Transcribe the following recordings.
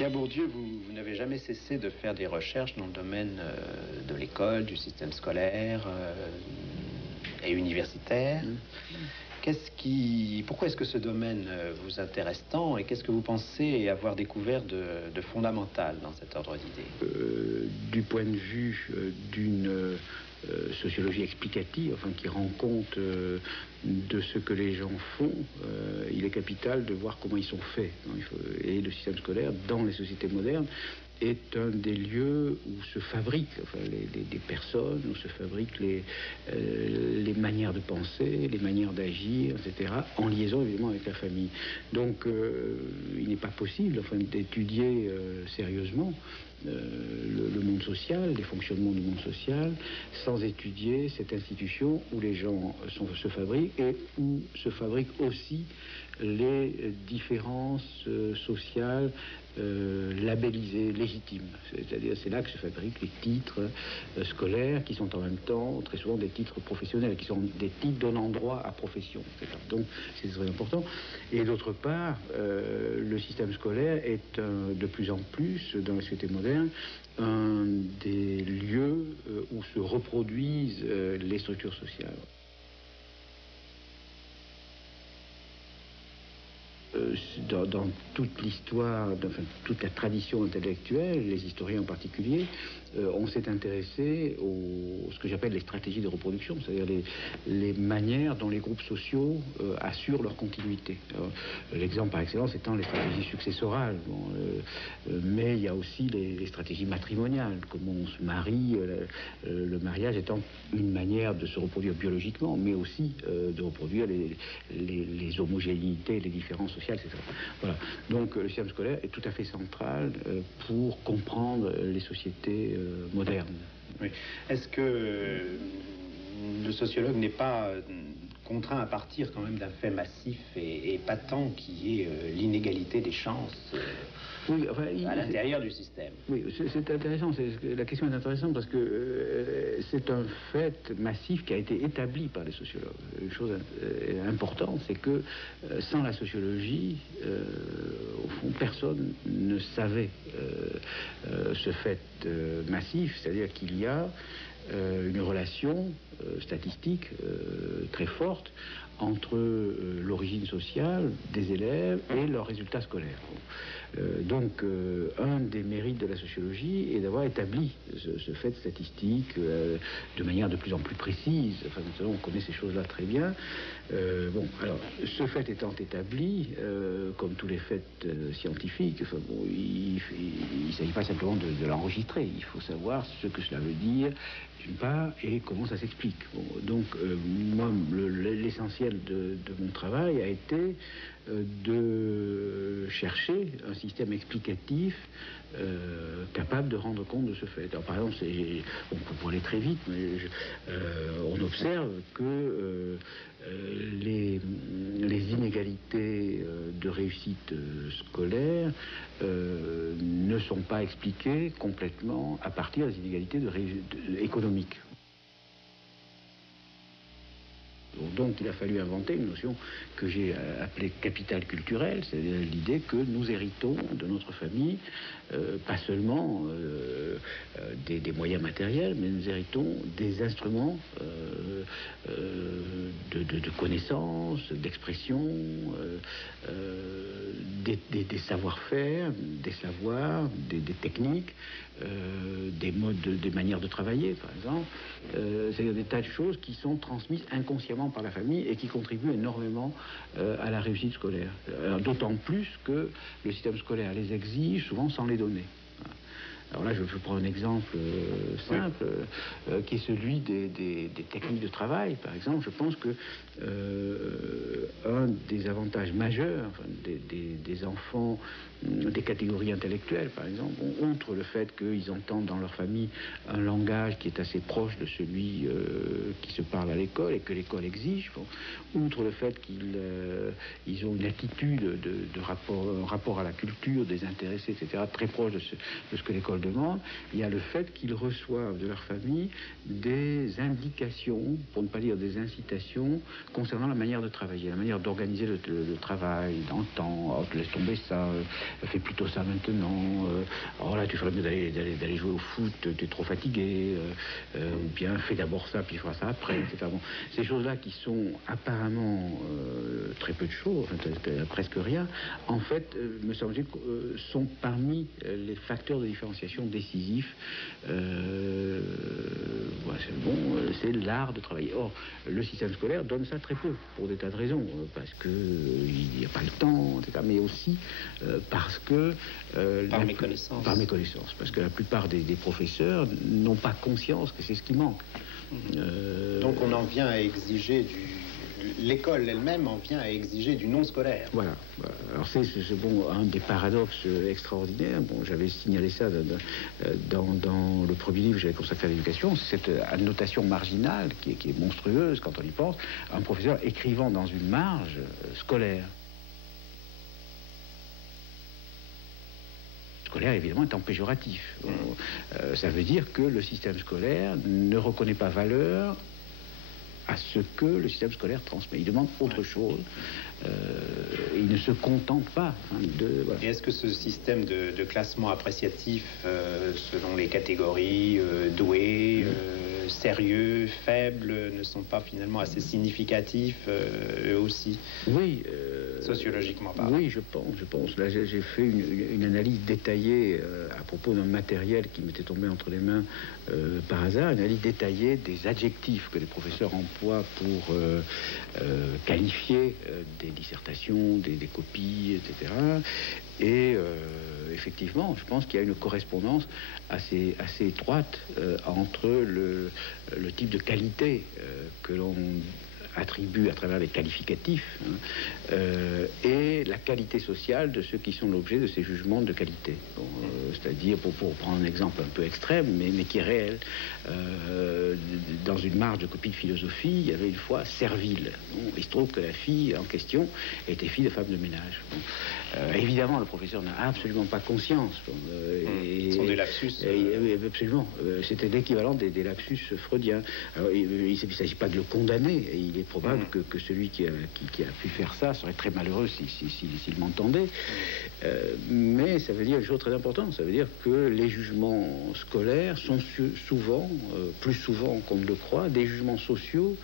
Pierre Bourdieu, vous n'avez jamais cessé de faire des recherches dans le domaine de l'école, du système scolaire et universitaire. Pourquoi est-ce que ce domaine vous intéresse tant et qu'est-ce que vous pensez avoir découvert de fondamental dans cet ordre d'idées? Du point de vue d'une sociologie explicative, enfin, qui rend compte de ce que les gens font, il est capital de voir comment ils sont faits. Et le système scolaire, dans les sociétés modernes, est un des lieux où se fabriquent des personnes, où se fabriquent les manières de penser, les manières d'agir, etc., en liaison évidemment avec la famille. Donc il n'est pas possible d'étudier sérieusement le monde social, les fonctionnements du monde social, sans étudier cette institution où les gens se fabriquent et où se fabriquent aussi les différences sociales labellisées, légitimes. C'est-à-dire, c'est là que se fabriquent les titres scolaires qui sont en même temps très souvent des titres professionnels, qui sont des titres donnant droit à profession, etc. Donc, c'est très important. Et d'autre part, le système scolaire est de plus en plus, dans la société moderne, un des lieux où se reproduisent les structures sociales. Dans toute l'histoire, toute la tradition intellectuelle, les historiens en particulier, on s'est intéressé ce que j'appelle les stratégies de reproduction, c'est-à-dire les manières dont les groupes sociaux assurent leur continuité. L'exemple par excellence étant les stratégies successorales, mais il y a aussi les stratégies matrimoniales, comment on se marie, le mariage étant une manière de se reproduire biologiquement, mais aussi de reproduire les homogénéités, les différences sociales, etc. Voilà. Donc le système scolaire est tout à fait central pour comprendre les sociétés modernes. Oui. Est-ce que le sociologue n'est pas contraint à partir quand même d'un fait massif et patent qui est l'inégalité des chances à l'intérieur du système? Oui, c'est intéressant. La question est intéressante parce que c'est un fait massif qui a été établi par les sociologues. Une chose importante, c'est que sans la sociologie, au fond, personne ne savait ce fait massif, c'est-à-dire qu'il y a une relation statistique très forte entre l'origine sociale des élèves et leurs résultats scolaires. Donc, un des mérites de la sociologie est d'avoir établi ce fait statistique de manière de plus en plus précise. Enfin, on connaît ces choses-là très bien. Bon, alors, ce fait étant établi, comme tous les faits scientifiques, il ne s'agit pas simplement de l'enregistrer. Il faut savoir ce que cela veut dire, d'une part, et comment ça s'explique. Bon, donc, moi, l'essentiel de mon travail a été de chercher un système explicatif capable de rendre compte de ce fait. Alors, par exemple, pour aller très vite, mais on observe que les inégalités de réussite scolaire ne sont pas expliquées complètement à partir des inégalités économiques. Donc il a fallu inventer une notion que j'ai appelée capital culturel, c'est-à-dire l'idée que nous héritons de notre famille pas seulement des moyens matériels, mais nous héritons des instruments de connaissance, d'expression, des savoir-faire, des savoirs, des techniques, des modes, des manières de travailler, par exemple. C'est-à-dire des tas de choses qui sont transmises inconsciemment par la famille et qui contribuent énormément à la réussite scolaire. D'autant plus que le système scolaire les exige souvent sans les donner. Alors là, je prends un exemple simple, qui est celui des techniques de travail, par exemple. Je pense que un des avantages majeurs des enfants des catégories intellectuelles, par exemple, outre le fait qu'ils entendent dans leur famille un langage qui est assez proche de celui qui se parle à l'école et que l'école exige, outre le fait qu'ils ont une attitude de rapport à la culture, des intéressés, etc., très proche de ce que l'école leur demande, il y a le fait qu'ils reçoivent de leur famille des indications, pour ne pas dire des incitations, concernant la manière de travailler, la manière d'organiser le travail, dans le temps. Oh, laisse tomber ça, fais plutôt ça maintenant. Oh là, tu ferais mieux d'aller jouer au foot, tu es trop fatigué. Ou bien fais d'abord ça, puis tu feras ça après, etc. Bon, ces choses-là qui sont apparemment très peu de choses, enfin, presque rien, en fait, me semble-t-il, sont parmi les facteurs de différenciation décisifs. C'est l'art de travailler. Or, le système scolaire donne ça très peu, pour des tas de raisons, parce que il n'y a pas le temps, etc., mais aussi parce que... par méconnaissance. Par méconnaissance, parce que la plupart des professeurs n'ont pas conscience que c'est ce qui manque. Donc on en vient à exiger l'école elle-même en vient à exiger du non scolaire. Voilà. Alors c'est un des paradoxes extraordinaires. Bon, j'avais signalé ça dans le premier livre que j'avais consacré à l'éducation. C'est cette annotation marginale qui est monstrueuse quand on y pense. Un professeur écrivant dans une marge scolaire. Scolaire, évidemment, étant péjoratif. Ça veut dire que le système scolaire ne reconnaît pas valeur à ce que le système scolaire transmet. Il demande autre chose. Il ne se contente pas de... Voilà. Et est-ce que ce système de classement appréciatif selon les catégories doués, sérieux, faibles, ne sont pas finalement assez significatifs eux aussi? Oui. Sociologiquement parlant. Oui, je pense. Là, j'ai fait une analyse détaillée à propos d'un matériel qui m'était tombé entre les mains par hasard, une analyse détaillée des adjectifs que les professeurs emploient pour qualifier des dissertations, des copies, etc. Et effectivement, je pense qu'il y a une correspondance assez étroite entre le type de qualité que l'on attribue à travers les qualificatifs et la qualité sociale de ceux qui sont l'objet de ces jugements de qualité. Bon, c'est-à-dire, pour prendre un exemple un peu extrême, mais qui est réel, dans une marge de copie de philosophie, il y avait une fois Serville. Bon, il se trouve que la fille en question était fille de femme de ménage. Bon, évidemment, le professeur n'a absolument pas conscience. Ce sont des lapsus. Absolument. C'était l'équivalent des lapsus freudiens. Alors, il ne s'agit pas de le condamner. Il est probable que celui qui a pu faire ça serait très malheureux s'il m'entendait. Mais ça veut dire une chose très importante. Ça veut dire que les jugements scolaires sont souvent, plus souvent qu'on ne le croit, des jugements sociaux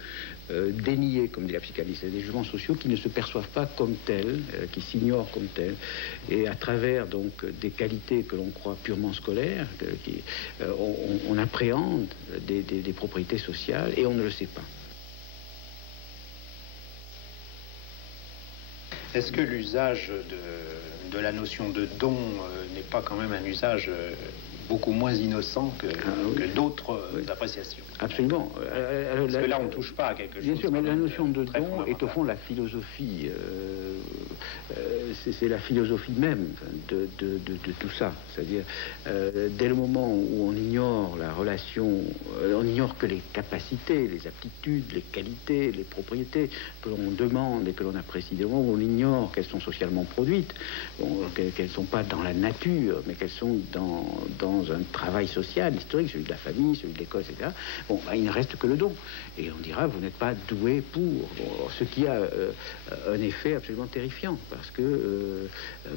déniés, comme dit la psychanalyse, des jugements sociaux qui ne se perçoivent pas comme tels, qui s'ignorent comme tels, et à travers donc des qualités que l'on croit purement scolaires, on appréhende des propriétés sociales et on ne le sait pas. Est-ce que l'usage de la notion de don n'est pas quand même un usage beaucoup moins innocent que d'autres appréciations? Absolument. Parce que là, on ne touche pas à quelque chose. Bien sûr, mais la notion de don est au fond la philosophie. C'est la philosophie même de tout ça. C'est-à-dire, dès le moment où on ignore la relation, on ignore que les capacités, les aptitudes, les qualités, les propriétés que l'on demande et que l'on apprécie, dès le moment où on ignore qu'elles sont socialement produites, qu'elles ne sont pas dans la nature, mais qu'elles sont dans un travail social, historique, celui de la famille, celui de l'école, etc. Bon, il ne reste que le don. Et on dira, vous n'êtes pas doué pour. Bon, ce qui a un effet absolument terrifiant, parce que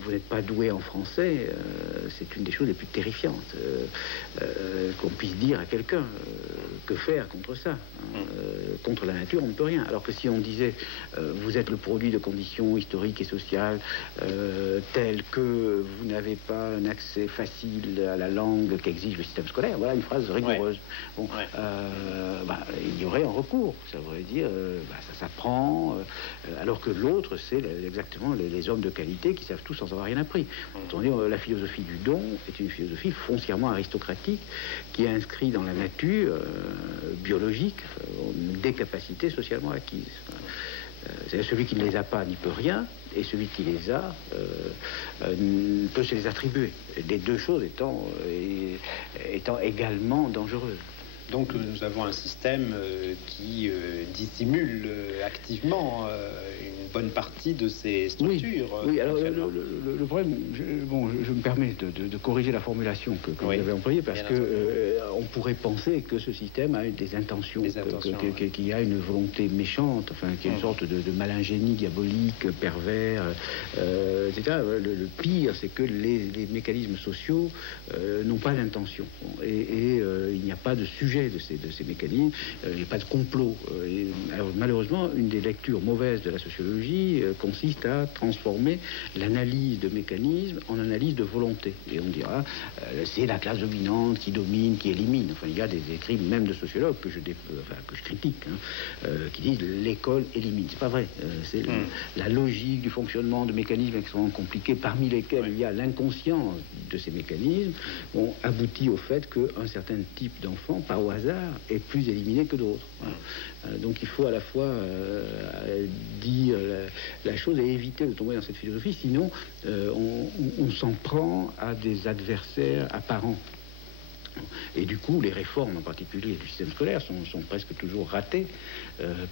vous n'êtes pas doué en français, c'est une des choses les plus terrifiantes qu'on puisse dire à quelqu'un. Que faire contre ça? Contre la nature, on ne peut rien. Alors que si on disait, vous êtes le produit de conditions historiques et sociales telles que vous n'avez pas un accès facile à la langue qu'exige le système scolaire, voilà une phrase rigoureuse. Ouais. Bon, il y aurait un recours. Ça voudrait dire, ça s'apprend, alors que l'autre, c'est exactement les hommes de qualité qui savent tout sans avoir rien appris. Autrement dit, la philosophie du don est une philosophie foncièrement aristocratique qui inscrit dans la nature biologique des capacités socialement acquises. Celui qui ne les a pas n'y peut rien, et celui qui les a peut se les attribuer. Les deux choses étant également dangereuses. Donc nous avons un système qui dissimule activement une bonne partie de ces structures. Oui, alors le problème, je me permets de corriger la formulation que vous avez employée, parce que on pourrait penser que ce système a des intentions, qu'il y a une volonté méchante, enfin qu'il y a une sorte de malingénie diabolique, pervers, etc. Le pire, c'est que les mécanismes sociaux n'ont pas d'intention. Et il n'y a pas de sujet de ces mécanismes, il n'y a pas de complot. Alors, malheureusement, une des lectures mauvaises de la sociologie consiste à transformer l'analyse de mécanismes en analyse de volonté. Et on dira, c'est la classe dominante qui domine, qui élimine. Enfin, il y a des écrits même de sociologues que je critique, qui disent l'école élimine. C'est pas vrai. C'est la logique du fonctionnement de mécanismes extrêmement compliqués, parmi lesquels il y a l'inconscience de ces mécanismes, ont abouti au fait qu'un certain type d'enfants, par hasard, est plus éliminé que d'autres. Donc il faut à la fois dire la chose et éviter de tomber dans cette philosophie, sinon on s'en prend à des adversaires apparents. Et du coup, les réformes, en particulier du système scolaire, sont presque toujours ratées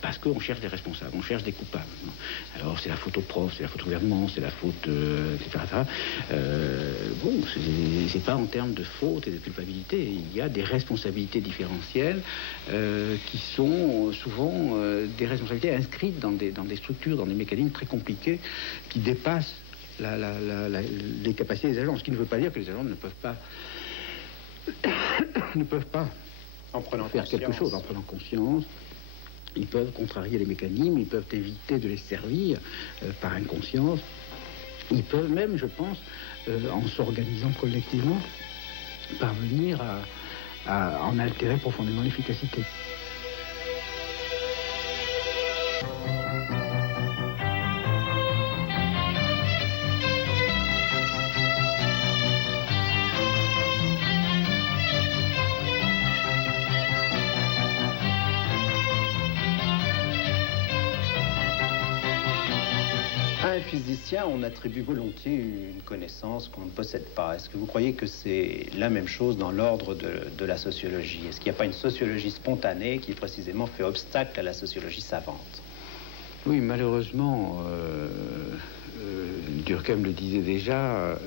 parce qu'on cherche des responsables, on cherche des coupables. Alors, c'est la faute au prof, c'est la faute au gouvernement, c'est la faute, etc. Bon, c'est pas en termes de faute et de culpabilité. Il y a des responsabilités différentielles qui sont souvent des responsabilités inscrites dans des structures, dans des mécanismes très compliqués qui dépassent les capacités des agents. Ce qui ne veut pas dire que les agents ne peuvent pas faire quelque chose en prenant conscience. Ils peuvent contrarier les mécanismes, ils peuvent éviter de les servir par inconscience. Ils peuvent même, je pense, en s'organisant collectivement, parvenir à en altérer profondément l'efficacité. À un physicien, on attribue volontiers une connaissance qu'on ne possède pas. Est-ce que vous croyez que c'est la même chose dans l'ordre de la sociologie? Est-ce qu'il n'y a pas une sociologie spontanée qui précisément fait obstacle à la sociologie savante? Oui, malheureusement, Durkheim le disait déjà,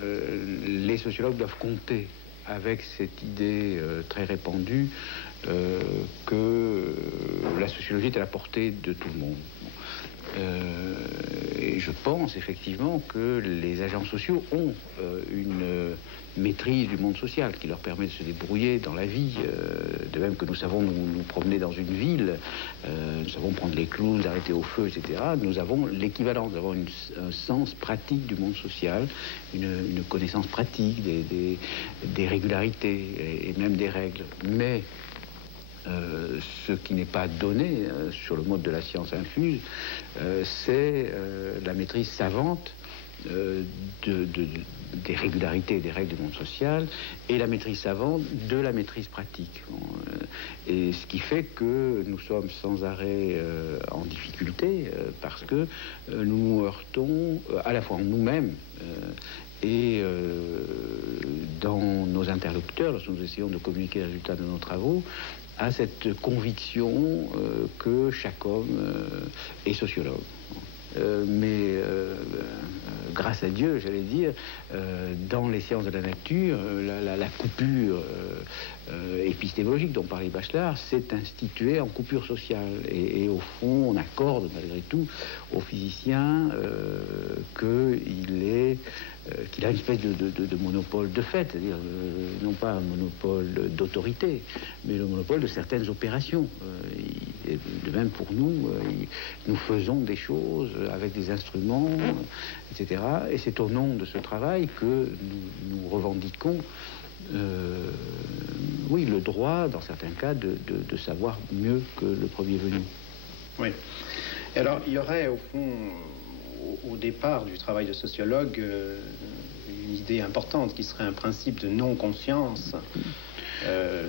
les sociologues doivent compter avec cette idée très répandue que la sociologie est à la portée de tout le monde. Et je pense effectivement que les agents sociaux ont une maîtrise du monde social qui leur permet de se débrouiller dans la vie, de même que nous savons nous promener dans une ville, nous savons prendre l'écluse, arrêter au feu, etc. Nous avons l'équivalent, nous avons un sens pratique du monde social, une connaissance pratique des régularités et même des règles. Mais ce qui n'est pas donné sur le mode de la science infuse, c'est la maîtrise savante des régularités et des règles du monde social et la maîtrise savante de la maîtrise pratique. Et ce qui fait que nous sommes sans arrêt en difficulté parce que nous nous heurtons à la fois en nous-mêmes et dans nos interlocuteurs, lorsque nous essayons de communiquer les résultats de nos travaux, à cette conviction que chaque homme est sociologue. Mais grâce à Dieu, j'allais dire, dans les sciences de la nature, la coupure épistémologique dont parlait Bachelard s'est instituée en coupure sociale. Et au fond, on accorde malgré tout au physicien qu'il a une espèce de monopole de fait, c'est-à-dire non pas un monopole d'autorité, mais le monopole de certaines opérations. De même pour nous, nous faisons des choses avec des instruments, etc. Et c'est au nom de ce travail que nous revendiquons oui, le droit, dans certains cas, de savoir mieux que le premier venu. Oui. Et alors, il y aurait, au fond, au départ du travail de sociologue, une idée importante qui serait un principe de non-conscience.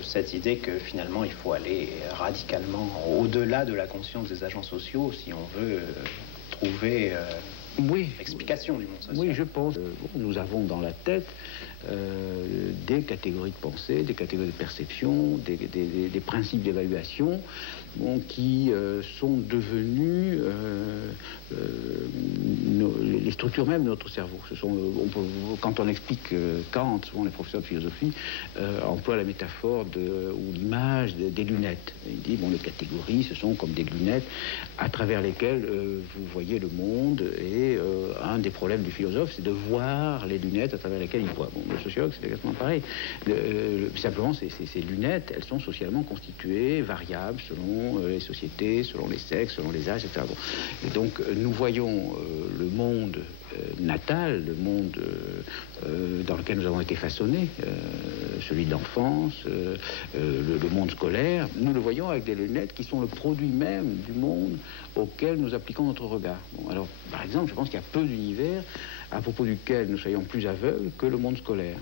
Cette idée que finalement il faut aller radicalement au-delà de la conscience des agents sociaux si on veut trouver Oui. explication du monde social. Oui, je pense. Nous avons dans la tête des catégories de pensée, des catégories de perception, des principes d'évaluation qui sont devenus les structures même de notre cerveau. Quand on explique Kant, souvent les professeurs de philosophie emploient la métaphore ou l'image des lunettes. Il dit, les catégories, ce sont comme des lunettes à travers lesquelles vous voyez le monde, et un des problèmes du philosophe, c'est de voir les lunettes à travers lesquelles il voit. Le sociologue, c'est exactement pareil. Simplement, ces lunettes, elles sont socialement constituées, variables selon les sociétés, selon les sexes, selon les âges, etc. Et donc, nous voyons le monde natal, le monde dans lequel nous avons été façonnés, celui de l'enfance, le monde scolaire, nous le voyons avec des lunettes qui sont le produit même du monde auquel nous appliquons notre regard. Alors, par exemple, je pense qu'il y a peu d'univers à propos duquel nous soyons plus aveugles que le monde scolaire.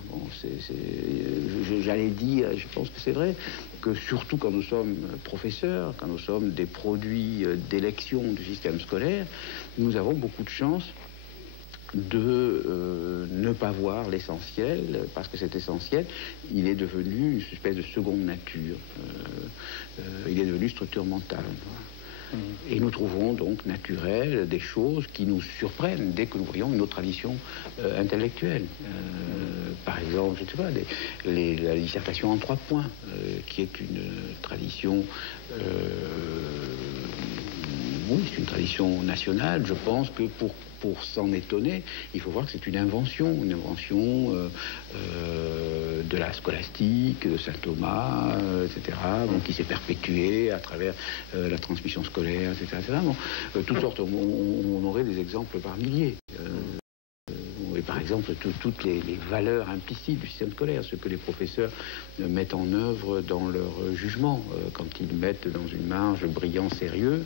J'allais dire, je pense que c'est vrai, que surtout quand nous sommes professeurs, quand nous sommes des produits d'élection du système scolaire, nous avons beaucoup de chance de ne pas voir l'essentiel, parce que cet essentiel, il est devenu une espèce de seconde nature. Il est devenu structure mentale. Et nous trouvons donc naturel des choses qui nous surprennent dès que nous voyons une autre tradition intellectuelle. Par exemple, je ne sais pas, la dissertation en 3 points, qui est une tradition... oui, c'est une tradition nationale. Je pense que pour s'en étonner, il faut voir que c'est une invention de la scolastique, de saint Thomas, etc., qui s'est perpétuée à travers la transmission scolaire, etc. Toutes sortes, on aurait des exemples par milliers. Et par exemple, toutes les valeurs implicites du système scolaire, ce que les professeurs mettent en œuvre dans leur jugement. Quand ils mettent dans une marge brillant, sérieux,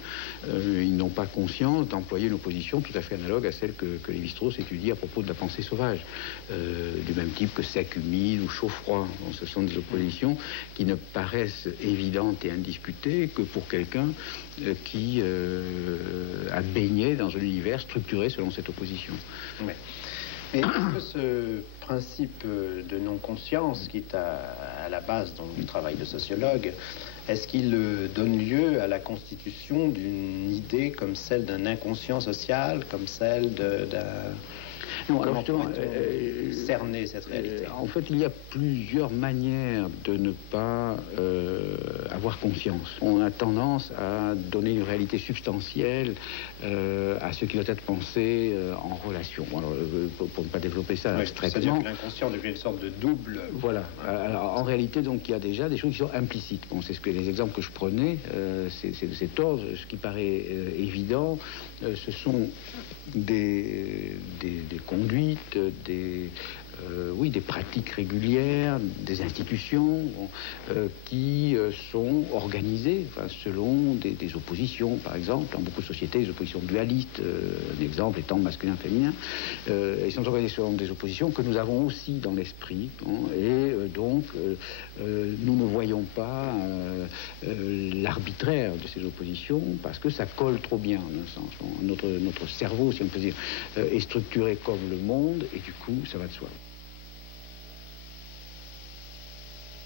ils n'ont pas conscience d'employer une opposition tout à fait analogue à celle que Lévi-Strauss étudie à propos de la pensée sauvage, du même type que sec, humide ou chaud-froid. Ce sont des oppositions qui ne paraissent évidentes et indiscutées que pour quelqu'un qui a baigné dans un univers structuré selon cette opposition. Ouais. Et est-ce que ce principe de non-conscience qui est à la base donc, du travail de sociologue, est-ce qu'il donne lieu à la constitution d'une idée comme celle d'un inconscient social, comme celle d'un... Non, alors justement, cerner cette réalité. En fait, il y a plusieurs manières de ne pas avoir conscience. On a tendance à donner une réalité substantielle à ce qui doit être pensé en relation. Alors, pour ne pas développer ça strictement... C'est-à-dire que l'inconscient devient une sorte de double... Voilà. Alors, en réalité, donc, il y a déjà des choses qui sont implicites. Bon, c'est ce que les exemples que je prenais, c'est de cet ordre. Ce qui paraît évident, ce sont des conduites, des pratiques régulières, des institutions qui sont organisées selon des oppositions, par exemple. Dans beaucoup de sociétés, des oppositions dualistes, l'exemple étant masculin-féminin. Ils sont organisés selon des oppositions que nous avons aussi dans l'esprit. Et donc, nous ne voyons pas l'arbitraire de ces oppositions parce que ça colle trop bien, en un sens. Notre cerveau, si on peut dire, est structuré comme le monde, et du coup, ça va de soi.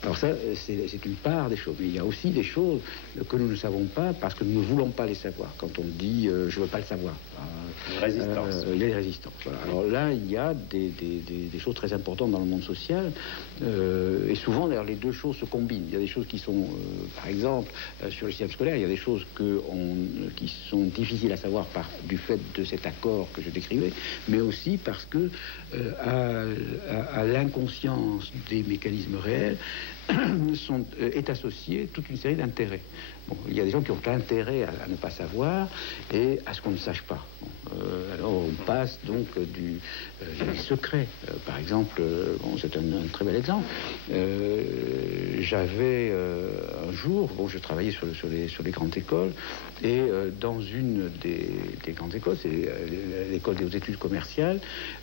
Alors ça, c'est une part des choses. Mais il y a aussi des choses que nous ne savons pas parce que nous ne voulons pas les savoir. Quand on dit « je ne veux pas le savoir ». Une résistance. Il y a des résistances. Voilà. Alors là, il y a des choses très importantes dans le monde social. Et souvent, d'ailleurs, les deux choses se combinent. Il y a des choses qui sont, par exemple, sur le système scolaire, il y a des choses qui sont difficiles à savoir du fait de cet accord que je décrivais, mais aussi parce que à l'inconscience des mécanismes réels, est associée toute une série d'intérêts. Bon, il y a des gens qui ont intérêt à ne pas savoir et à ce qu'on ne sache pas. Alors on passe donc du secret. Par exemple, c'est un très bel exemple. J'avais un jour, je travaillais sur les grandes écoles, et dans une des grandes écoles, c'est l'école des hautes études commerciales,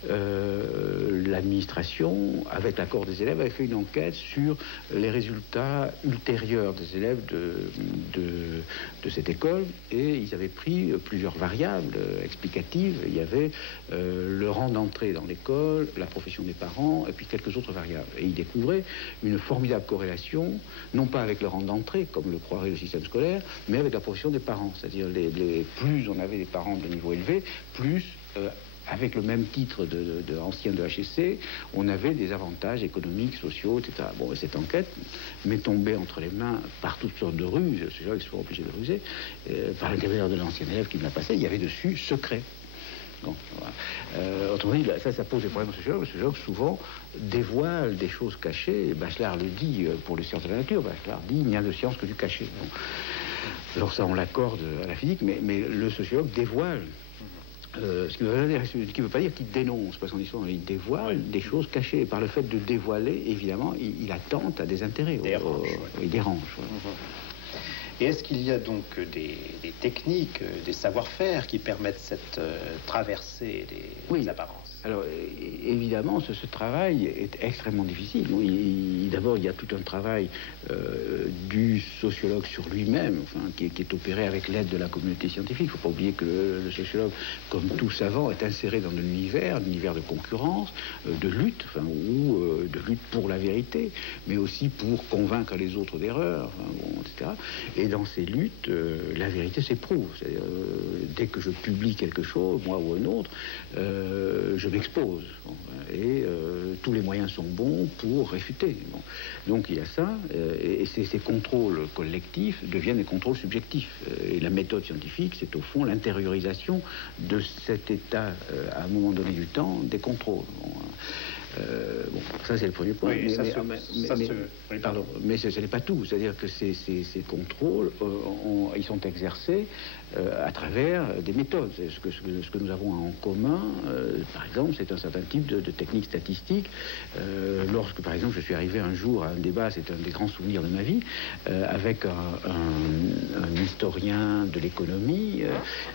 l'administration, avec l'accord des élèves, avait fait une enquête sur les résultats ultérieurs des élèves de cette école, et ils avaient pris plusieurs variables explicatives. Il y avait le rang d'entrée dans l'école, la profession des parents, et puis quelques autres variables. Et ils découvraient une formidable corrélation, non pas avec le rang d'entrée, comme le croirait le système scolaire, mais avec la profession des parents. C'est-à-dire, plus on avait des parents de niveau élevé, plus avec le même titre ancien de HEC, on avait des avantages économiques, sociaux, etc. Bon, et cette enquête m'est tombée entre les mains par toutes sortes de ruses, je suis souvent obligé de ruser, par l'intermédiaire de l'ancien élève qui me l'a passé, il y avait dessus secret. Bon, voilà. Autrement dit, ça pose des problèmes aux sociologues. Les sociologues, souvent, dévoilent des choses cachées. Bachelard le dit pour les sciences de la nature. Bachelard dit, il n'y a de science que du caché. Bon. Alors ça, on l'accorde à la physique, mais le sociologue dévoile. Ce qui ne veut pas dire qu'il dénonce, parce qu'en histoire, il dévoile des choses cachées. Et par le fait de dévoiler, évidemment, il attente à des intérêts. Il dérange. Et est-ce qu'il y a donc des techniques, des savoir-faire qui permettent cette traversée des apparences? Alors, évidemment, ce travail est extrêmement difficile. D'abord, il y a tout un travail du sociologue sur lui-même, qui est opéré avec l'aide de la communauté scientifique. Il ne faut pas oublier que le sociologue, comme tout savant, est inséré dans un univers de concurrence, de lutte, ou de lutte pour la vérité, mais aussi pour convaincre les autres d'erreurs, etc. Et dans ces luttes, la vérité s'éprouve. C'est-à-dire, dès que je publie quelque chose, moi ou un autre, je m'expose. Et tous les moyens sont bons pour réfuter. Bon. Donc il y a ça, et ces contrôles collectifs deviennent des contrôles subjectifs. Et la méthode scientifique, c'est au fond l'intériorisation de cet état, à un moment donné du temps, des contrôles. Bon, ça c'est le premier point. Oui, mais ce n'est pas tout. C'est-à-dire que ces contrôles, ils sont exercés à travers des méthodes. Ce que nous avons en commun, par exemple, c'est un certain type de techniques statistiques. Lorsque, par exemple, je suis arrivé un jour à un débat, c'est un des grands souvenirs de ma vie, avec un historien de l'économie.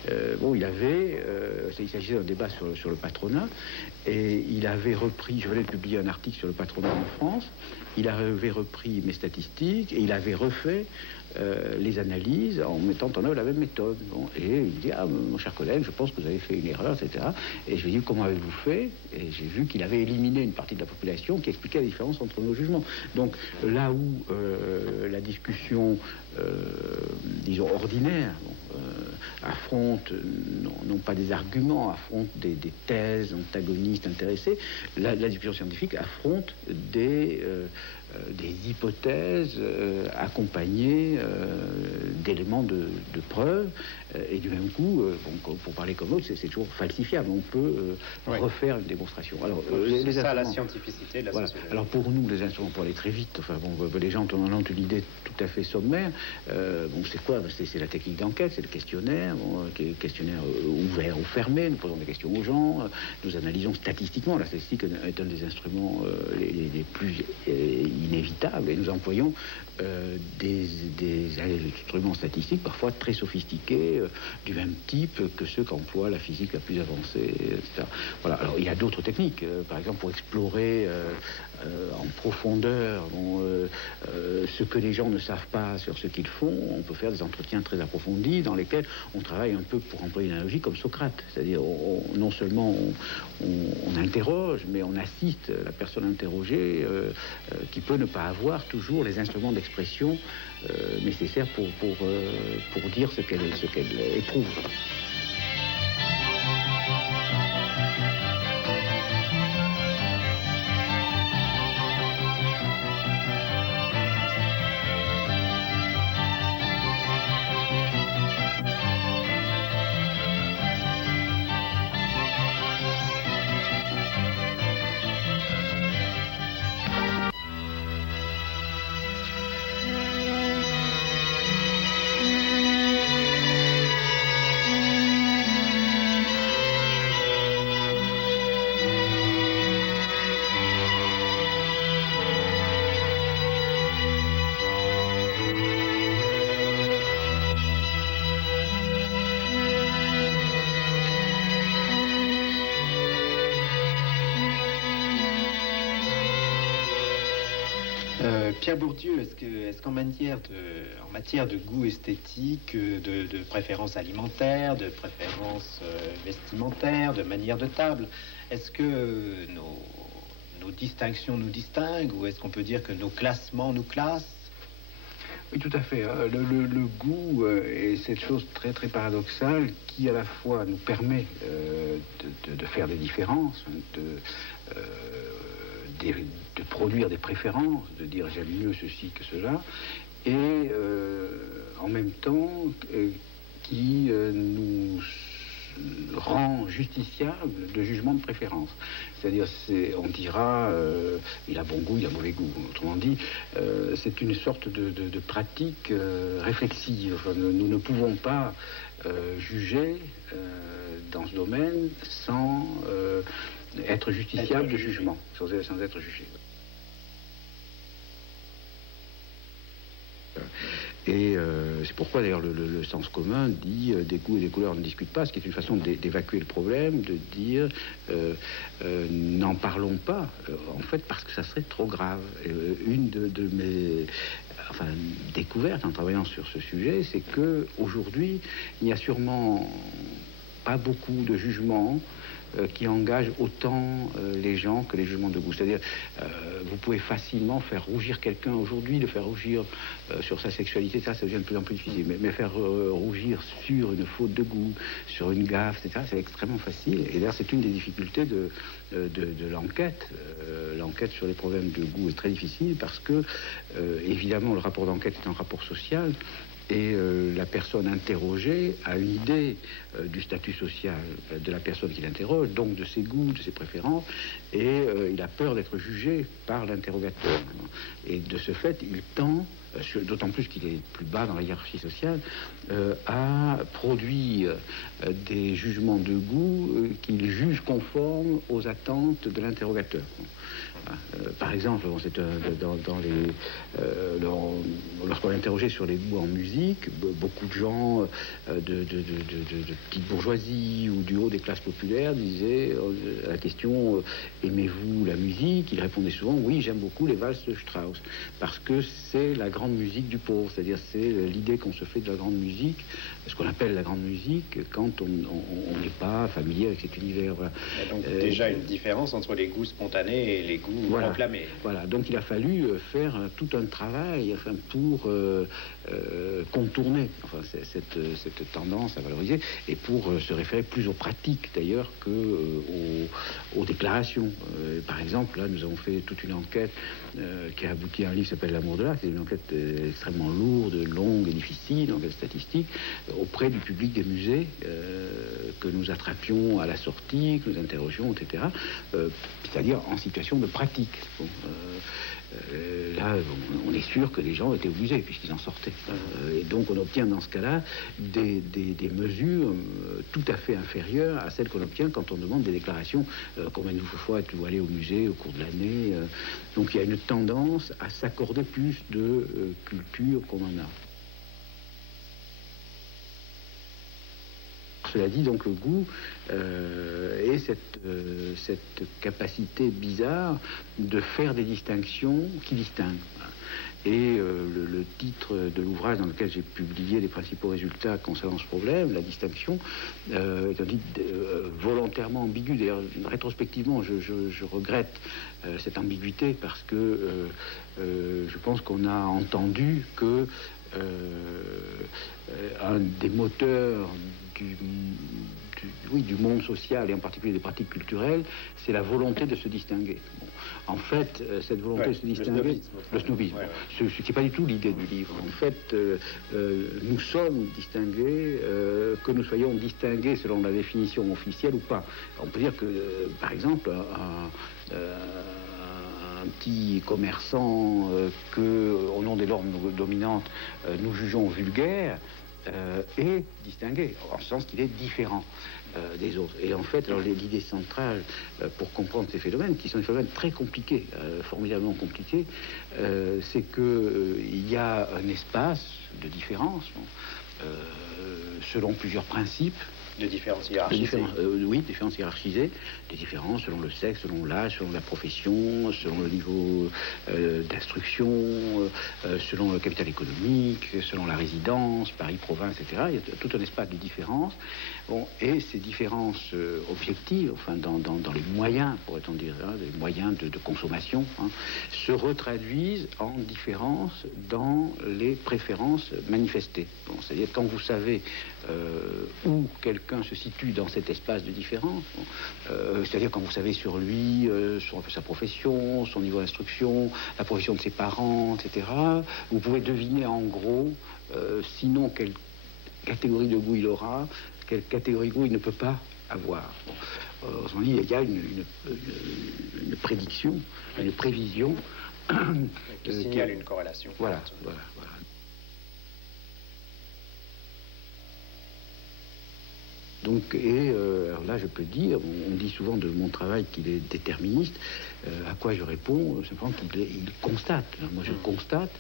Il s'agissait d'un débat sur le patronat, et il avait repris, je venais de publier un article sur le patronat en France, il avait repris mes statistiques, et il avait refait les analyses en mettant en œuvre la même méthode. Bon, et il dit, mon cher collègue, je pense que vous avez fait une erreur, etc. Et je lui ai dit, comment avez-vous fait? Et j'ai vu qu'il avait éliminé une partie de la population qui expliquait la différence entre nos jugements. Donc là où la discussion, disons, ordinaire, affronte, non pas des arguments, affronte des thèses antagonistes intéressées, la discussion scientifique affronte des hypothèses accompagnées d'éléments de preuve, et du même coup, pour parler comme l'autre, c'est toujours falsifiable. On peut refaire une démonstration. Alors, c'est ça la scientificité de la sociologie. Alors pour nous, les instruments, pour aller très vite, les gens en ont une idée tout à fait sommaire. C'est quoi? C'est la technique d'enquête, c'est le questionnaire, questionnaire ouvert ou fermé. Nous posons des questions aux gens, nous analysons statistiquement. La statistique est un des instruments les plus inévitables, et nous employons des instruments statistiques parfois très sophistiqués, du même type que ceux qu'emploie la physique la plus avancée, etc. Voilà. Alors il y a d'autres techniques, par exemple pour explorer en profondeur ce que les gens ne savent pas sur ce qu'ils font. On peut faire des entretiens très approfondis dans lesquels on travaille un peu, pour employer une analogie, comme Socrate. C'est-à-dire, non seulement on interroge, mais on assiste la personne interrogée qui peut ne pas avoir toujours les instruments d'expression nécessaires pour dire ce qu'elle éprouve. Pierre Bourdieu, est-ce qu'en matière de goût esthétique, de préférence alimentaire, de préférence vestimentaire, de manière de table, est-ce que nos distinctions nous distinguent, ou est-ce qu'on peut dire que nos classements nous classent? Oui, tout à fait. Le goût est cette chose très très paradoxale qui à la fois nous permet de faire des différences, de produire des préférences, de dire j'aime mieux ceci que cela, et en même temps qui nous rend justiciable de jugement de préférence. C'est-à-dire, on dira, il a bon goût, il a mauvais goût. Autrement dit, c'est une sorte de pratique réflexive. Enfin, nous ne pouvons pas juger dans ce domaine sans être justiciable de jugement, sans être jugé. Et c'est pourquoi d'ailleurs le sens commun dit des goûts et des couleurs ne discutent pas, ce qui est une façon d'évacuer le problème, de dire n'en parlons pas, en fait parce que ça serait trop grave. Une de mes découvertes en travaillant sur ce sujet, c'est que aujourd'hui il n'y a sûrement pas beaucoup de jugements qui engagent autant les gens que les jugements de goût. C'est-à-dire, vous pouvez facilement faire rougir quelqu'un aujourd'hui, le faire rougir sur sa sexualité, ça devient de plus en plus difficile. Mais faire rougir sur une faute de goût, sur une gaffe, etc., c'est extrêmement facile. Et d'ailleurs, c'est une des difficultés de l'enquête. L'enquête sur les problèmes de goût est très difficile parce que, évidemment, le rapport d'enquête est un rapport social. Et la personne interrogée a une idée du statut social de la personne qui l'interroge, donc de ses goûts, de ses préférences, et il a peur d'être jugé par l'interrogateur. Et de ce fait, il tend, d'autant plus qu'il est plus bas dans la hiérarchie sociale, à produire des jugements de goût qu'il juge conformes aux attentes de l'interrogateur. Par exemple, lorsqu'on interrogeait sur les goûts en musique, beaucoup de gens de petite bourgeoisie ou du haut des classes populaires disaient à la question aimez-vous la musique? Ils répondaient souvent oui, j'aime beaucoup les valses de Strauss, parce que c'est la grande musique du pauvre, c'est-à-dire c'est l'idée qu'on se fait de la grande musique, ce qu'on appelle la grande musique, quand on n'est pas familier avec cet univers. Voilà. Donc déjà une différence entre les goûts spontanés et les goûts proclamés. Voilà, donc il a fallu faire tout un travail pour contourner cette tendance à valoriser, et pour se référer plus aux pratiques d'ailleurs aux déclarations. Par exemple, là nous avons fait toute une enquête qui a abouti à un livre qui s'appelle L'amour de l'art. C'est une enquête extrêmement lourde, longue et difficile, une enquête statistique, auprès du public des musées, que nous attrapions à la sortie, que nous interrogions, etc. C'est-à-dire en situation de pratique. Bon, là, on est sûr que les gens étaient au musée puisqu'ils en sortaient. Et donc on obtient dans ce cas-là des mesures tout à fait inférieures à celles qu'on obtient quand on demande des déclarations. Combien de fois êtes-vous allé au musée au cours de l'année? Donc il y a une tendance à s'accorder plus de culture qu'on en a. Cela dit, donc le goût et cette capacité bizarre de faire des distinctions qui distinguent. Et le titre de l'ouvrage dans lequel j'ai publié les principaux résultats concernant ce problème, la distinction, est un titre volontairement ambigu. D'ailleurs, rétrospectivement, je regrette cette ambiguïté parce que je pense qu'on a entendu que un des moteurs du monde social et en particulier des pratiques culturelles, c'est la volonté de se distinguer. Bon. En fait, cette volonté de se distinguer, le snobisme, ce qui n'est pas du tout l'idée du livre. En fait, nous sommes distingués, que nous soyons distingués selon la définition officielle ou pas. On peut dire que, par exemple, un petit commerçant que, au nom des normes dominantes, nous jugeons vulgaire, est distingué, en ce sens qu'il est différent des autres. Et en fait, l'idée centrale pour comprendre ces phénomènes, qui sont des phénomènes très compliqués, formidablement compliqués, c'est qu'il y a un espace de différence selon plusieurs principes. De différences hiérarchisées. Oui, différences hiérarchisées, des différences selon le sexe, selon l'âge, selon la profession, selon le niveau d'instruction, selon le capital économique, selon la résidence, Paris, province, etc. Il y a tout un espace de différences. Bon, et ces différences objectives, enfin dans les moyens, pourrait-on dire, hein, les moyens de consommation, hein, se retraduisent en différences dans les préférences manifestées. Bon, c'est-à-dire quand vous savez où quelqu'un se situe dans cet espace de différence, bon, c'est-à-dire quand vous savez sur lui, sur sa profession, son niveau d'instruction, la profession de ses parents, etc., vous pouvez deviner en gros, sinon quelle catégorie de goût il aura, quelle catégorie de goût il ne peut pas avoir. Bon, autrement dit, il y a une prédiction, une prévision qui signale une corrélation. Voilà. Donc, alors là, je peux dire, on dit souvent de mon travail qu'il est déterministe. À quoi je réponds simplement qu'il constate. Moi, je constate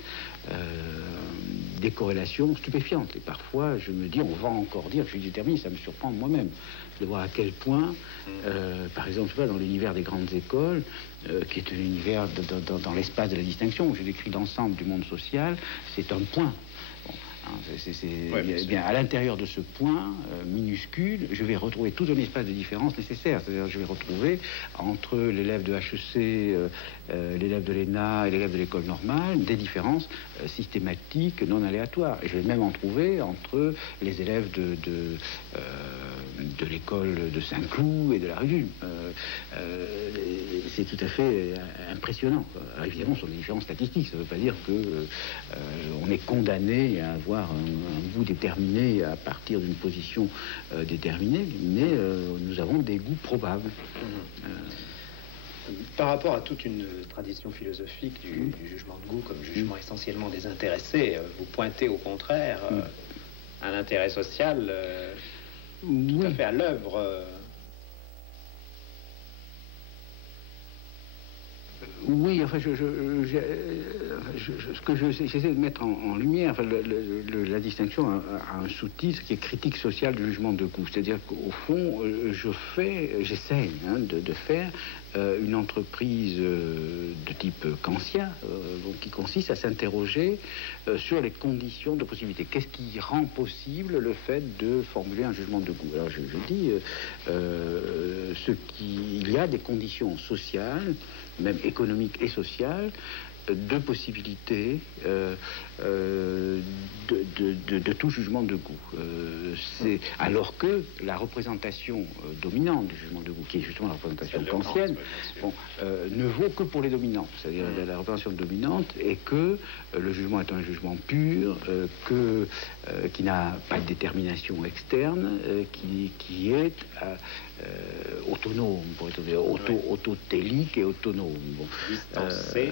des corrélations stupéfiantes. Et parfois, je me dis, on va encore dire que je suis déterministe. Ça me surprend moi-même de voir à quel point, par exemple, dans l'univers des grandes écoles, qui est un univers dans l'espace de la distinction, où je décris l'ensemble du monde social, c'est un point. Bien, à l'intérieur de ce point minuscule, je vais retrouver tout un espace de différence nécessaire. C'est-à-dire, je vais retrouver entre l'élève de HEC, l'élève de l'ENA et l'élève de l'école normale des différences systématiques, non aléatoires. Et je vais même en trouver entre les élèves de l'école de Saint-Cloud et de la Rue. C'est tout à fait impressionnant. Alors, évidemment, ce sont des différences statistiques. Ça ne veut pas dire que on est condamné à avoir un goût déterminé à partir d'une position déterminée, mais nous avons des goûts probables. Par rapport à toute une tradition philosophique du jugement de goût comme jugement essentiellement désintéressé, vous pointez au contraire un intérêt social tout à fait à l'œuvre. Oui, enfin, ce que j'essaie de mettre en lumière, enfin, la distinction a un sous-titre qui est critique sociale du jugement de goût. C'est-à-dire qu'au fond, j'essaie de faire une entreprise de type kantien, qui consiste à s'interroger sur les conditions de possibilité. Qu'est-ce qui rend possible le fait de formuler un jugement de goût? Alors je dis, il y a des conditions sociales, même économiques et sociales, de possibilités de tout jugement de goût. Alors que la représentation dominante du jugement de goût, qui est justement la représentation kantienne, ne vaut que pour les dominantes. C'est-à-dire la représentation dominante est que le jugement est un jugement pur, qui n'a pas de détermination externe, qui est autonome, pourrait-on dire, autotélique et autonome. Bon. Distancé.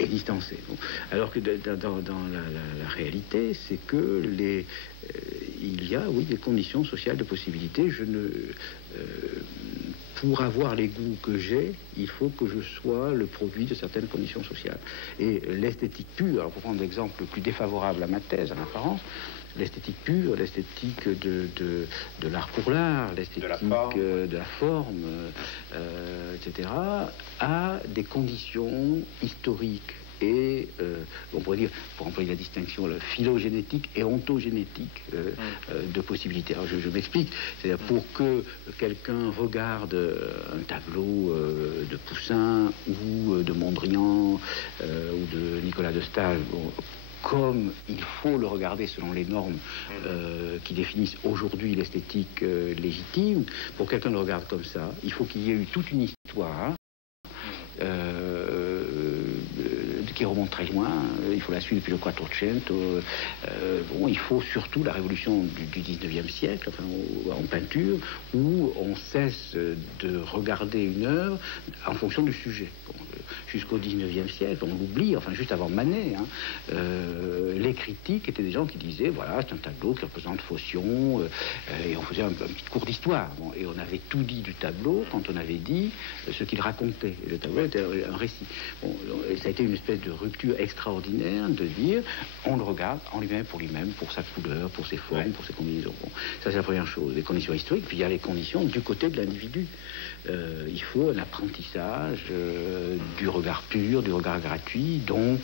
Et distancé. Bon. Alors que dans la réalité, c'est que il y a, oui, des conditions sociales de possibilité. Pour avoir les goûts que j'ai, il faut que je sois le produit de certaines conditions sociales. Et l'esthétique pure, alors pour prendre l'exemple le plus défavorable à ma thèse, en apparence, l'esthétique pure, l'esthétique de l'art pour l'art, l'esthétique de la forme, etc., a des conditions historiques et, on pourrait dire, pour employer la distinction, phylogénétique et ontogénétique de possibilités. Alors je m'explique, c'est-à-dire pour que quelqu'un regarde un tableau de Poussin ou de Mondrian ou de Nicolas de Staël, comme il faut le regarder selon les normes qui définissent aujourd'hui l'esthétique légitime, pour quelqu'un le regarde comme ça, il faut qu'il y ait eu toute une histoire qui remonte très loin. Il faut la suivre depuis le Quattrocento. Il faut surtout la révolution du 19e siècle, enfin, en peinture, où on cesse de regarder une œuvre en fonction du sujet. Jusqu'au 19e siècle, on l'oublie, enfin juste avant Manet, les critiques étaient des gens qui disaient, voilà, c'est un tableau qui représente Phocion, et on faisait un petit cours d'histoire. Bon, et on avait tout dit du tableau quand on avait dit ce qu'il racontait. Et le tableau était un récit. Bon, et ça a été une espèce de rupture extraordinaire de dire on le regarde en lui-même, pour sa couleur, pour ses formes, pour ses combinaisons. Bon, ça c'est la première chose, les conditions historiques. Puis il y a les conditions du côté de l'individu. Il faut un apprentissage du regard pur, du regard gratuit, donc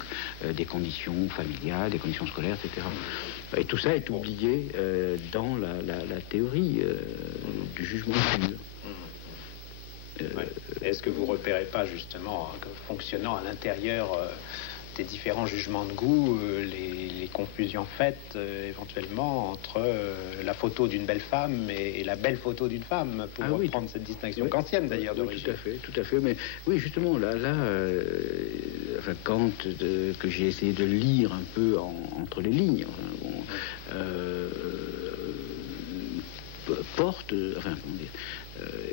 des conditions familiales, des conditions scolaires, etc. Et tout ça est oublié dans la théorie du jugement pur. Est-ce que vous ne repérez pas justement, fonctionnant à l'intérieur des différents jugements de goût, les confusions faites éventuellement entre la photo d'une belle femme et la belle photo d'une femme, pour reprendre cette distinction kantienne d'ailleurs d'origine. Tout à fait. Mais oui, justement, enfin, Kant, que j'ai essayé de lire un peu entre les lignes, porte, enfin, comment dire,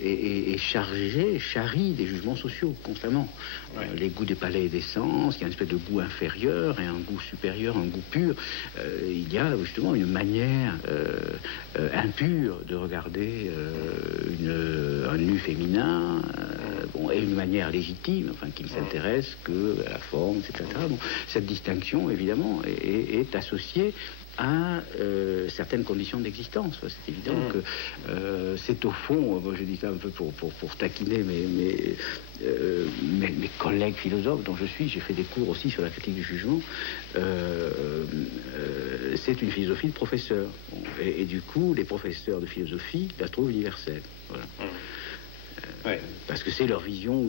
et charrie des jugements sociaux constamment. Les goûts des palais et des sens, il y a une espèce de goût inférieur et un goût supérieur, un goût pur. Il y a justement une manière impure de regarder un nu féminin, et une manière légitime, enfin, qui ne s'intéresse que à la forme, etc. Bon, cette distinction, évidemment, est associée à certaines conditions d'existence. C'est évident que c'est au fond, moi je dis ça un peu pour taquiner mes collègues philosophes dont je suis, j'ai fait des cours aussi sur la critique du jugement, c'est une philosophie de professeur. Bon, et du coup, les professeurs de philosophie la trouvent universelle. Voilà. Parce que c'est leur vision...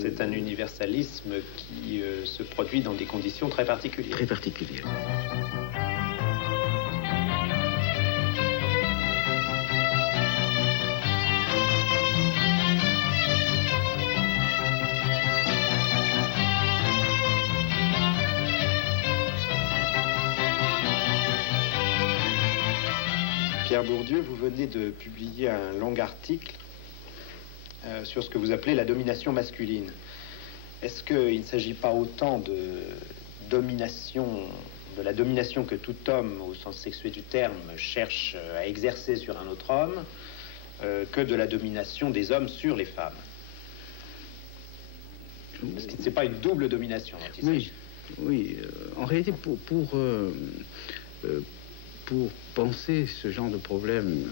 C'est un universalisme qui se produit dans des conditions très particulières. Très particulières. Pierre Bourdieu, vous venez de publier un long article sur ce que vous appelez la domination masculine. Est-ce qu'il ne s'agit pas autant de la domination que tout homme, au sens sexué du terme, cherche à exercer sur un autre homme, que de la domination des hommes sur les femmes? Est-ce que ce n'est pas une double domination dont il s'agit? Oui. En réalité, pour penser ce genre de problème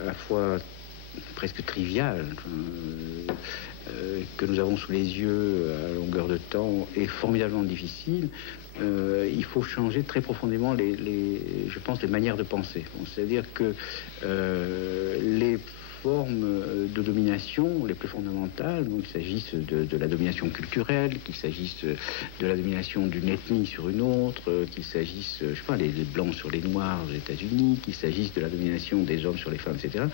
à la fois presque trivial que nous avons sous les yeux à longueur de temps et formidablement difficile, il faut changer très profondément je pense, les manières de penser. Bon, c'est-à-dire que les formes de domination les plus fondamentales, qu'il s'agisse de la domination culturelle, qu'il s'agisse de la domination d'une ethnie sur une autre, qu'il s'agisse, je sais pas, les blancs sur les noirs aux États-Unis, qu'il s'agisse de la domination des hommes sur les femmes, etc.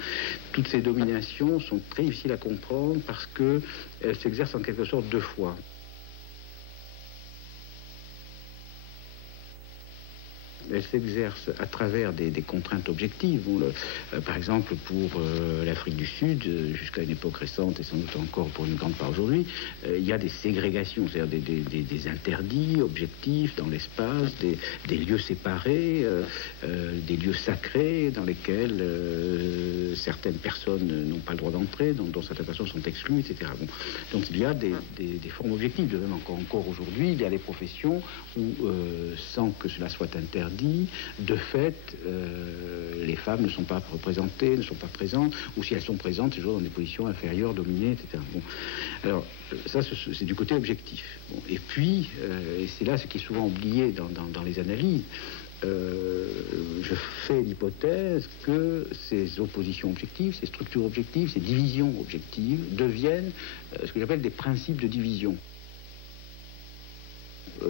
Toutes ces dominations sont très difficiles à comprendre parce qu'elles s'exercent en quelque sorte deux fois. Elle s'exerce à travers des contraintes objectives. Par exemple, pour l'Afrique du Sud, jusqu'à une époque récente, et sans doute encore pour une grande part aujourd'hui, il y a des ségrégations, c'est-à-dire des interdits objectifs dans l'espace, des lieux séparés, des lieux sacrés dans lesquels certaines personnes n'ont pas le droit d'entrer, dont certaines personnes sont exclues, etc. Bon. Donc il y a des formes objectives. De même, encore aujourd'hui, il y a des professions où, sans que cela soit interdit, de fait, les femmes ne sont pas représentées, ne sont pas présentes, ou si elles sont présentes, c'est toujours dans des positions inférieures, dominées, etc. Bon. Alors, ça, c'est du côté objectif. Bon. Et puis, et c'est là ce qui est souvent oublié dans les analyses, je fais l'hypothèse que ces oppositions objectives, ces structures objectives, ces divisions objectives deviennent ce que j'appelle des principes de division.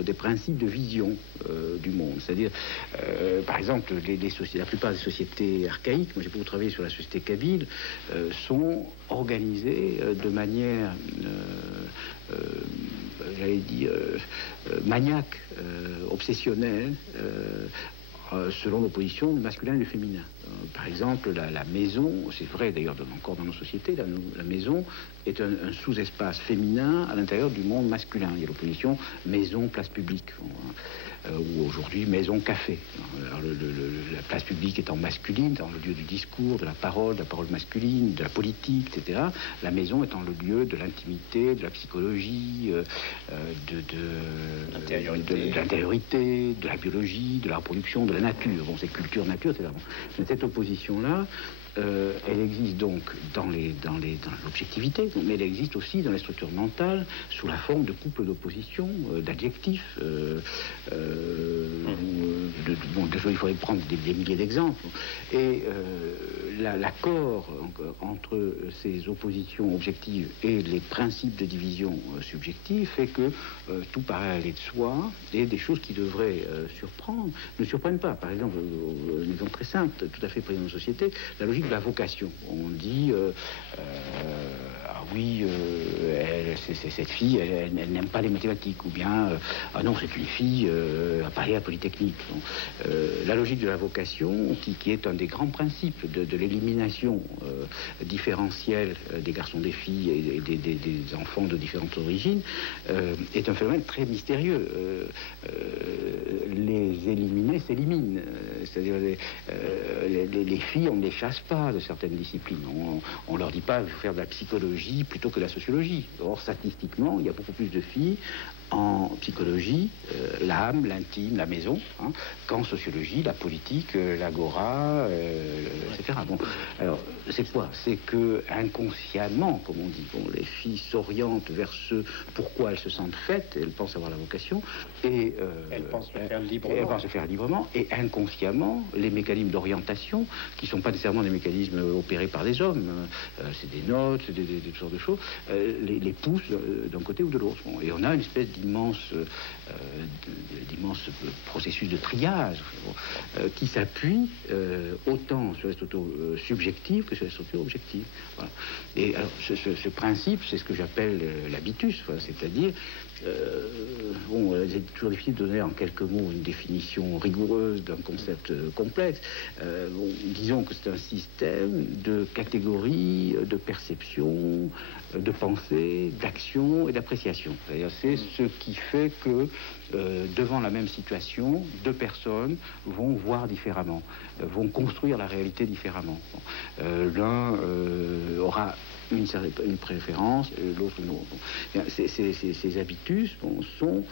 Des principes de vision du monde. C'est-à-dire, par exemple, la plupart des sociétés archaïques, moi j'ai beaucoup travaillé sur la société kabyle, sont organisées de manière, j'allais dire, maniaque, obsessionnelle, selon l'opposition du masculin et du féminin. Par exemple, la maison, c'est vrai d'ailleurs encore dans nos sociétés, la maison est un sous-espace féminin à l'intérieur du monde masculin. Il y a l'opposition maison, place publique, ou aujourd'hui maison, café. Alors, la place publique étant masculine, dans le lieu du discours, de la parole masculine, de la politique, etc. La maison étant le lieu de l'intimité, de la psychologie, de l'intériorité, de la biologie, de la reproduction, de la nature. Bon, c'est culture-nature, etc. Bon. Cette opposition-là, elle existe donc dans l'objectivité, mais elle existe aussi dans les structures mentales sous la forme de couples d'opposition, d'adjectifs. Il faudrait prendre des milliers d'exemples. Et l'accord entre ces oppositions objectives et les principes de division subjective fait que tout paraît aller de soi, et des choses qui devraient surprendre ne surprennent pas. Par exemple, un exemple très simple, tout à fait présent dans la société, la logique de la vocation. On dit ah oui, cette fille, elle n'aime pas les mathématiques, ou bien ah non, c'est une fille à Paris à la Polytechnique. La logique de la vocation, qui est un des grands principes de l'élimination différentielle des garçons, des filles et des enfants de différentes origines, est un phénomène très mystérieux. Les éliminés s'éliminent, c'est-à-dire les filles, on ne les chasse pas de certaines disciplines. On leur dit pas, il faut faire de la psychologie plutôt que de la sociologie. Or, statistiquement, il y a beaucoup plus de filles en psychologie, l'âme, l'intime, la maison, hein, qu'en sociologie, la politique, l'agora, etc. Bon, alors, c'est quoi? C'est que inconsciemment, comme on dit, bon, les filles s'orientent vers ce pourquoi elles se sentent faites, elles pensent avoir la vocation, et elles pensent le faire librement. Elles pensent le faire librement, et inconsciemment, les mécanismes d'orientation, qui ne sont pas nécessairement des mécanismes opérés par des hommes, c'est des notes, c'est des sortes de choses, les poussent d'un côté ou de l'autre. Bon, et on a une espèce d'immense processus de triage qui s'appuie autant sur les structures subjectives que sur les structures objectives. Voilà. Et alors, ce principe, c'est ce que j'appelle l'habitus, voilà, c'est-à-dire bon, c'est toujours difficile de donner en quelques mots une définition rigoureuse d'un concept complexe. Bon, disons que c'est un système de catégories, de perception, de pensée, d'action et d'appréciation. C'est-à-dire, c'est ce qui fait que devant la même situation, deux personnes vont voir différemment, vont construire la réalité différemment. Bon. L'un aura une préférence, l'autre une autre. Bon. Ces habitus sont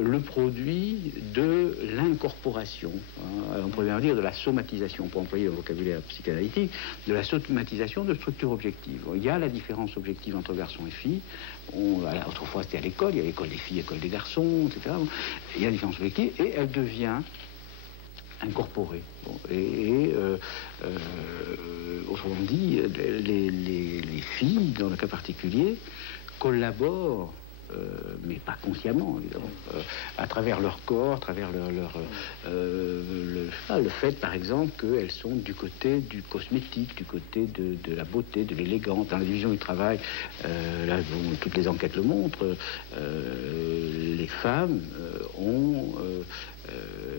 le produit de l'incorporation, hein, on pourrait bien dire de la somatisation, pour employer un vocabulaire psychanalytique, de la somatisation de structures objectives. Il y a la différence objective entre garçons et filles. Autrefois, c'était à l'école, il y a l'école des filles, l'école des garçons, etc. Il y a la différence objective, et elle devient incorporée. Bon, autrement dit, les filles, dans le cas particulier, collaborent, mais pas consciemment, évidemment, à travers leur corps, à travers le fait, par exemple, qu'elles sont du côté du cosmétique, du côté de la beauté, de l'élégance. Dans la division du travail, là, toutes les enquêtes le montrent, les femmes ont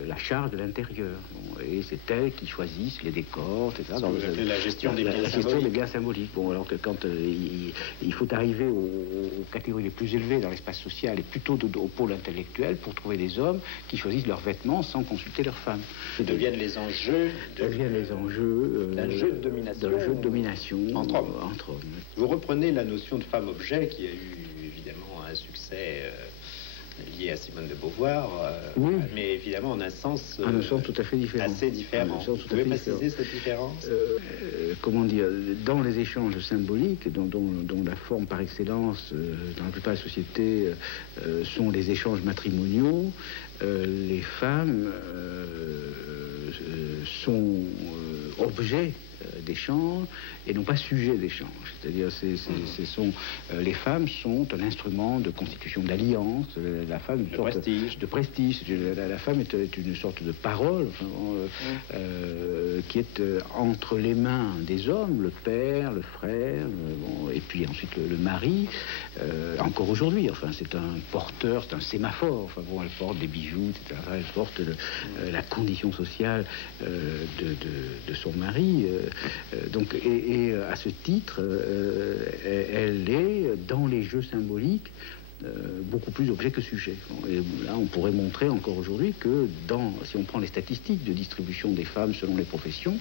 la charge de l'intérieur. Bon, et c'est elles qui choisissent les décors, etc. Dans la gestion des biens symboliques. Bon, alors que quand il faut arriver aux catégories les plus élevées dans l'espace social et plutôt au pôle intellectuel pour trouver des hommes qui choisissent leurs vêtements sans consulter leurs femmes. Deviennent les enjeux d'un jeu de domination entre hommes. Vous reprenez la notion de femme-objet qui a eu évidemment un succès lié à Simone de Beauvoir, oui, mais évidemment en un sens tout à fait différent. Assez différent. Vous pouvez préciser cette différence? Comment dire, dans les échanges symboliques, dont la forme par excellence dans la plupart des sociétés sont les échanges matrimoniaux, les femmes sont objets d'échange et non pas sujet d'échange. C'est-à-dire, les femmes sont un instrument de constitution d'alliance. La femme de prestige. La femme est une sorte de parole qui est entre les mains des hommes, le père, le frère, et puis ensuite le mari. Encore aujourd'hui, enfin, c'est un porteur, c'est un sémaphore. Enfin bon, elle porte des bijoux, etc. Elle porte la condition sociale génitale de son mari. Donc, et à ce titre, elle est dans les jeux symboliques beaucoup plus objet que sujet. Et là, on pourrait montrer encore aujourd'hui que si on prend les statistiques de distribution des femmes selon les professions,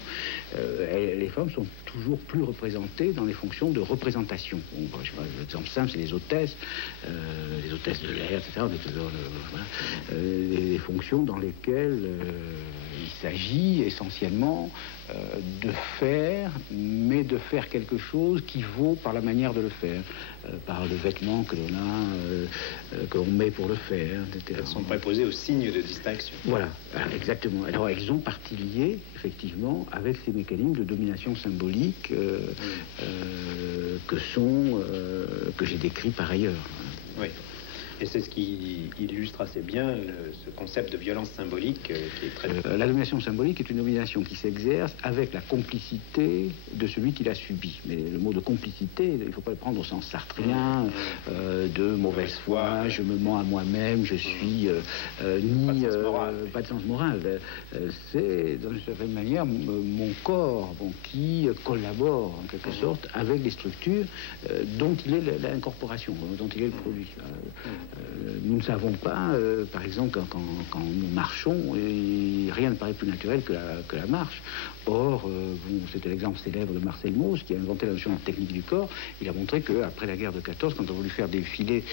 les femmes sont toujours plus représentées dans les fonctions de représentation. Bon, je sais pas, l'exemple simple, c'est les hôtesses de l'air, etc. Les fonctions dans lesquelles il s'agit essentiellement de faire, mais de faire quelque chose qui vaut par la manière de le faire, par le vêtement que l'on a, que l'on met pour le faire, etc. Elles sont préposées aux signes de distinction. Voilà, exactement. Alors elles ont partie liée, effectivement, avec ces mécanismes de domination symbolique que j'ai décrits par ailleurs. Oui. Et c'est ce qui illustre assez bien ce concept de violence symbolique qui est très... La domination symbolique est une domination qui s'exerce avec la complicité de celui qui l'a subi. Mais le mot de complicité, il ne faut pas le prendre au sens sartrien, de mauvaise foi, je me mens à moi-même, je suis pas de sens moral. C'est, d'une certaine manière, mon corps qui collabore, en quelque sorte, avec les structures dont il est l'incorporation, dont il est le produit. Nous ne savons pas, par exemple, quand nous marchons, rien ne paraît plus naturel que la marche. Or, c'était l'exemple célèbre de Marcel Mauss, qui a inventé la notion de technique du corps. Il a montré qu'après la guerre de 14, quand on a voulu faire défiler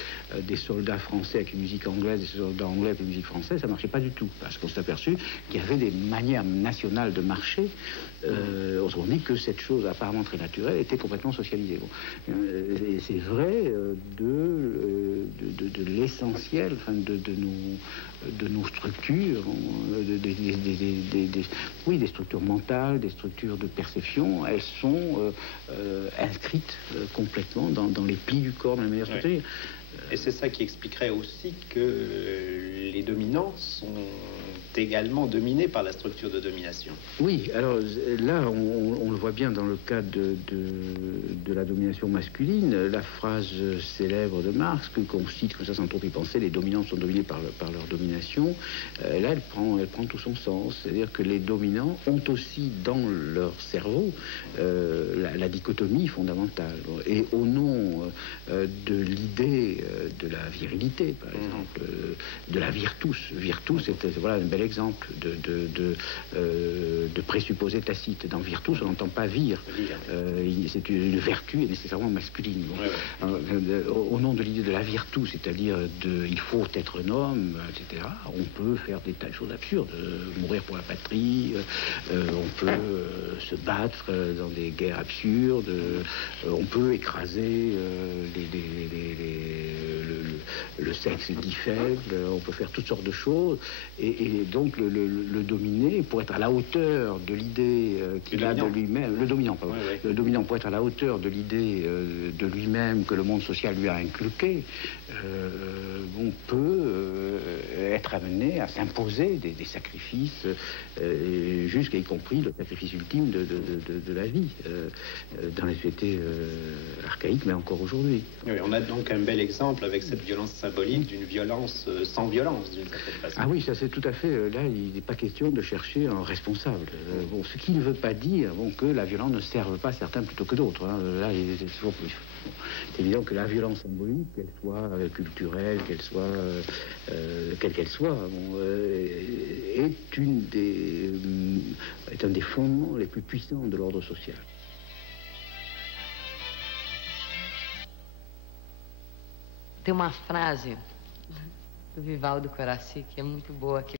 des soldats français avec une musique anglaise, des soldats anglais avec une musique française, ça ne marchait pas du tout. Parce qu'on s'est aperçu qu'il y avait des manières nationales de marcher. Autrement dit, que cette chose apparemment très naturelle était complètement socialisée. Bon. Et c'est vrai de l'essentiel, enfin, de nos structures, des structures mentales, des structures de perception, elles sont inscrites complètement dans les plis du corps, de la manière structurée. Et c'est ça qui expliquerait aussi que les dominants sont également dominés par la structure de domination. Oui, alors là, on le voit bien dans le cas de la domination masculine. La phrase célèbre de Marx, qu'on cite comme ça sans trop y penser, les dominants sont dominés par leur domination, là, elle prend tout son sens. C'est-à-dire que les dominants ont aussi dans leur cerveau la dichotomie fondamentale. Et au nom de l'idée de la virilité, par exemple, de la virtus. Virtus, c'est voilà un bel exemple de présupposé tacite. Dans virtus, on n'entend pas vir. C'est une vertu est nécessairement masculine. Bon. Au nom de l'idée de la virtus, c'est-à-dire il faut être un homme, etc., on peut faire des tas de choses absurdes. Mourir pour la patrie, on peut se battre dans des guerres absurdes, on peut écraser le sexe dit faible, on peut faire toutes sortes de choses, et donc le dominé, pour être à la hauteur de l'idée qu'il a de lui-même, le dominant, pardon, le dominant, pour être à la hauteur de l'idée de lui-même que le monde social lui a inculqué, on peut être amené à s'imposer des sacrifices, jusqu'à y compris le sacrifice ultime de la vie, dans les sociétés archaïques, mais encore aujourd'hui. Oui, on a donc un bel exemple avec cette violence symbolique d'une violence sans violence, d'une certaine façon. Ah oui, ça c'est tout à fait. Là, il n'est pas question de chercher un responsable. Bon, ce qui ne veut pas dire que la violence ne serve pas certains plutôt que d'autres. Hein. Là, c'est évident que la violence symbolique, qu'elle soit culturelle, qu'elle soit quelle qu'elle soit, est un des fondements les plus puissants de l'ordre social. Tem uma frase do Vivaldo Coraci que é muito boa, que